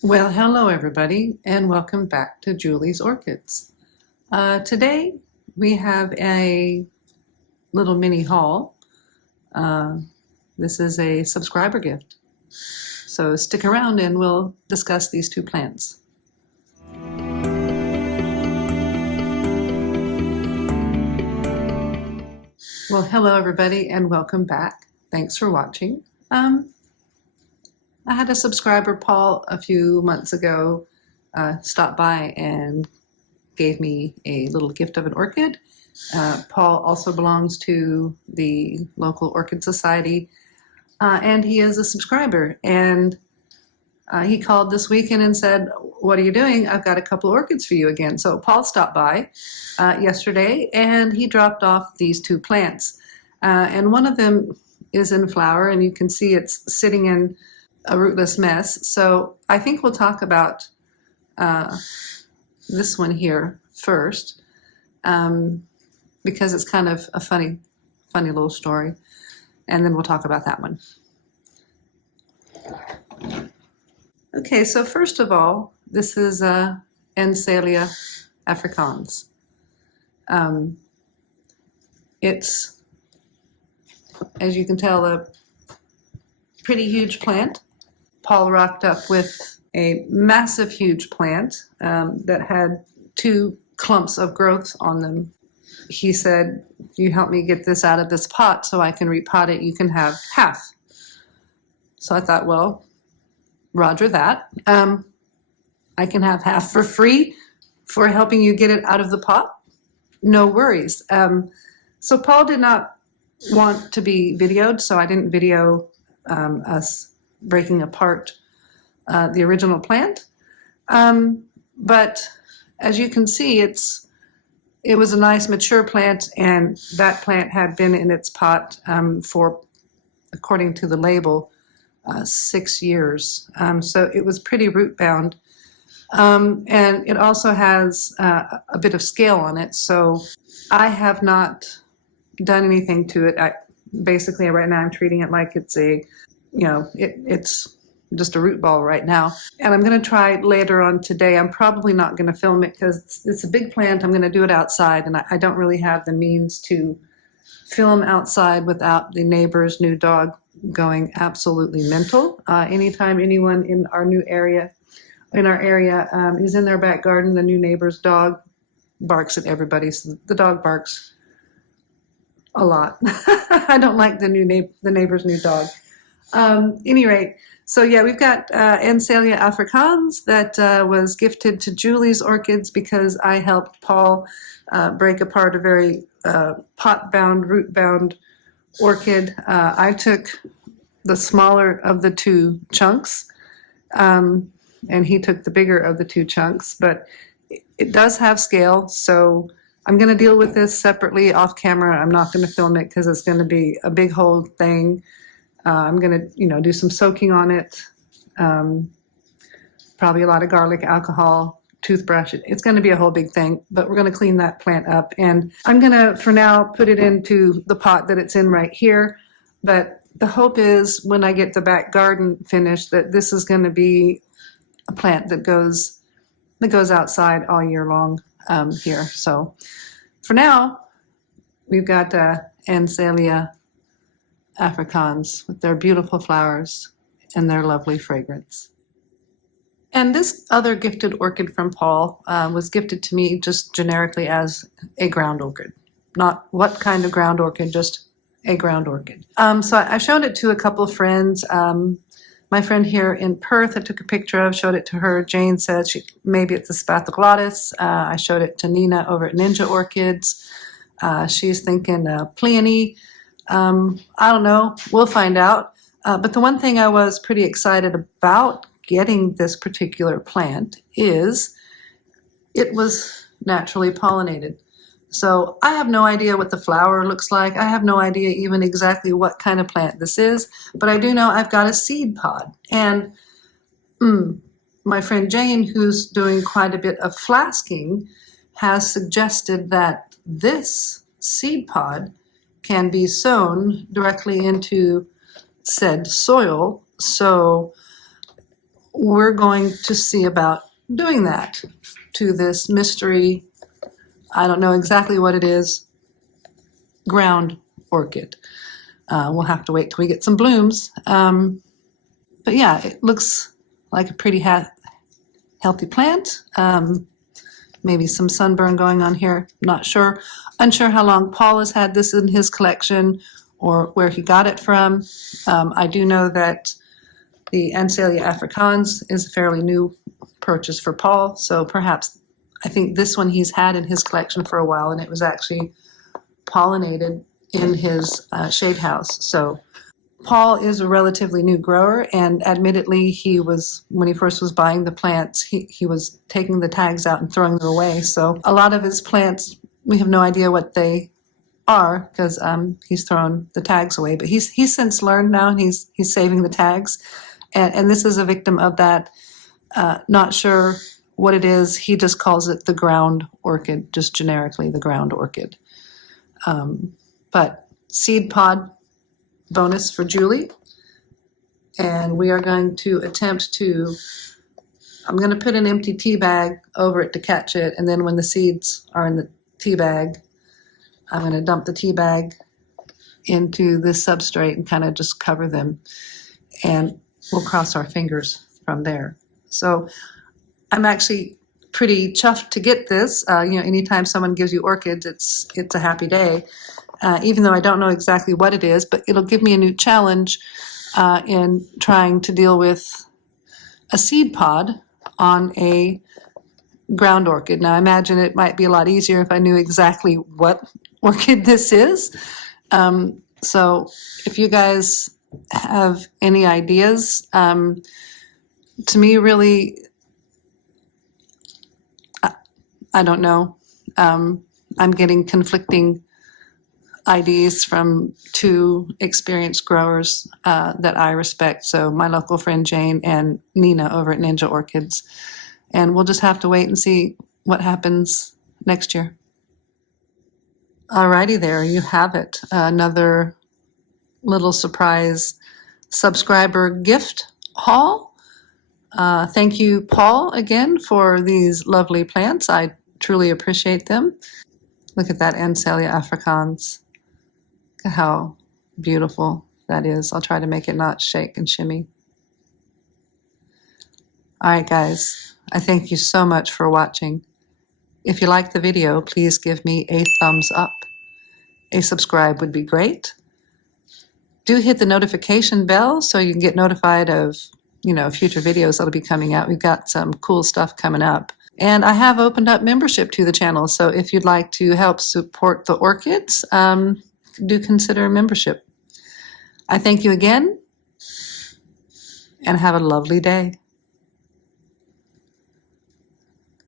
Well, hello everybody, and welcome back to Julie's Orchids. Today we have a little mini haul. This is a subscriber gift, so stick around and we'll discuss these two plants. Well, hello everybody, and welcome back. Thanks for watching. I had a subscriber, Paul, a few months ago stop by and gave me a little gift of an orchid. Paul also belongs to the local Orchid Society, and he is a subscriber. And he called this weekend and said, "What are you doing? I've got a couple orchids for you again." So Paul stopped by yesterday, and he dropped off these two plants. And one of them is in flower, and you can see it's sitting in a rootless mess. So I think we'll talk about this one here first, because it's kind of a funny little story, and then we'll talk about that one. Okay, so first of all, this is Ensalia africans. It's, as you can tell, a pretty huge plant. Paul rocked up with a massive, huge plant that had two clumps of growth on them. He said, "You help me get this out of this pot so I can repot it. You can have half." So I thought, well, roger that. I can have half for free for helping you get it out of the pot. No worries. So Paul did not want to be videoed, so I didn't video us breaking apart the original plant. But as you can see, it was a nice mature plant, and that plant had been in its pot for, according to the label, 6 years. So it was pretty root bound. And it also has a bit of scale on it. So I have not done anything to it. Basically right now I'm treating it like it's it's just a root ball right now. And I'm going to try later on today. I'm probably not going to film it because it's a big plant. I'm going to do it outside, and I don't really have the means to film outside without the neighbor's new dog going absolutely mental. Anytime anyone in our area is in their back garden, the new neighbor's dog barks at everybody. So the dog barks a lot. I don't like the neighbor's new dog. Any rate, so yeah, we've got Ensalia africans that was gifted to Julie's Orchids because I helped Paul break apart a very pot-bound, root-bound orchid. I took the smaller of the two chunks, and he took the bigger of the two chunks, but it does have scale, so I'm going to deal with this separately off camera. I'm not going to film it because it's going to be a big whole thing. I'm going to, do some soaking on it, probably a lot of garlic, alcohol, toothbrush. It's going to be a whole big thing, but we're going to clean that plant up. And I'm going to, for now, put it into the pot that it's in right here. But the hope is when I get the back garden finished that this is going to be a plant that goes outside all year long here. So for now, we've got Ensalia africans with their beautiful flowers and their lovely fragrance. And this other gifted orchid from Paul was gifted to me just generically as a ground orchid. Not what kind of ground orchid, just a ground orchid. So I showed it to a couple of friends. My friend here in Perth, I took a picture of, showed it to her. Jane said maybe it's a spathoglottis. I showed it to Nina over at Ninja Orchids. She's thinking peony. I don't know, we'll find out. But the one thing I was pretty excited about getting this particular plant is it was naturally pollinated. So I have no idea what the flower looks like. I have no idea even exactly what kind of plant this is, but I do know I've got a seed pod. And my friend Jane, who's doing quite a bit of flasking, has suggested that this seed pod can be sown directly into said soil. So we're going to see about doing that to this mystery, I don't know exactly what it is, ground orchid. We'll have to wait till we get some blooms. But yeah, it looks like a pretty healthy plant. Maybe some sunburn going on here, not sure. Unsure how long Paul has had this in his collection or where he got it from. I do know that the Ansalia africans is a fairly new purchase for Paul, so perhaps I think this one he's had in his collection for a while, and it was actually pollinated in his shade house. So Paul is a relatively new grower, and admittedly, he was, when he first was buying the plants, he was taking the tags out and throwing them away. So a lot of his plants, we have no idea what they are because he's thrown the tags away. But he's since learned now, and he's saving the tags. And this is a victim of that. Not sure what it is. He just calls it the ground orchid, just generically the ground orchid. But seed pod bonus for Julie. And we are going to attempt to, I'm going to put an empty tea bag over it to catch it. And then when the seeds are in the tea bag, I'm going to dump the tea bag into this substrate and kind of just cover them. And we'll cross our fingers from there. So I'm actually pretty chuffed to get this. Anytime someone gives you orchids, it's a happy day. Even though I don't know exactly what it is, but it'll give me a new challenge in trying to deal with a seed pod on a ground orchid. Now, I imagine it might be a lot easier if I knew exactly what orchid this is. So if you guys have any ideas, to me, really, I don't know. I'm getting conflicting ideas from two experienced growers that I respect. So my local friend Jane and Nina over at Ninja Orchids. And we'll just have to wait and see what happens next year. Alrighty, there you have it. Another little surprise subscriber gift haul. Thank you, Paul, again for these lovely plants. I truly appreciate them. Look at that Ansalia africans. Look at how beautiful that is. I'll try to make it not shake and shimmy. All right, guys, I thank you so much for watching. If you liked the video, please give me a thumbs up. A subscribe would be great. Do hit the notification bell so you can get notified of, future videos that'll be coming out. We've got some cool stuff coming up. And I have opened up membership to the channel, so if you'd like to help support the orchids, do consider membership. I thank you again, and have a lovely day.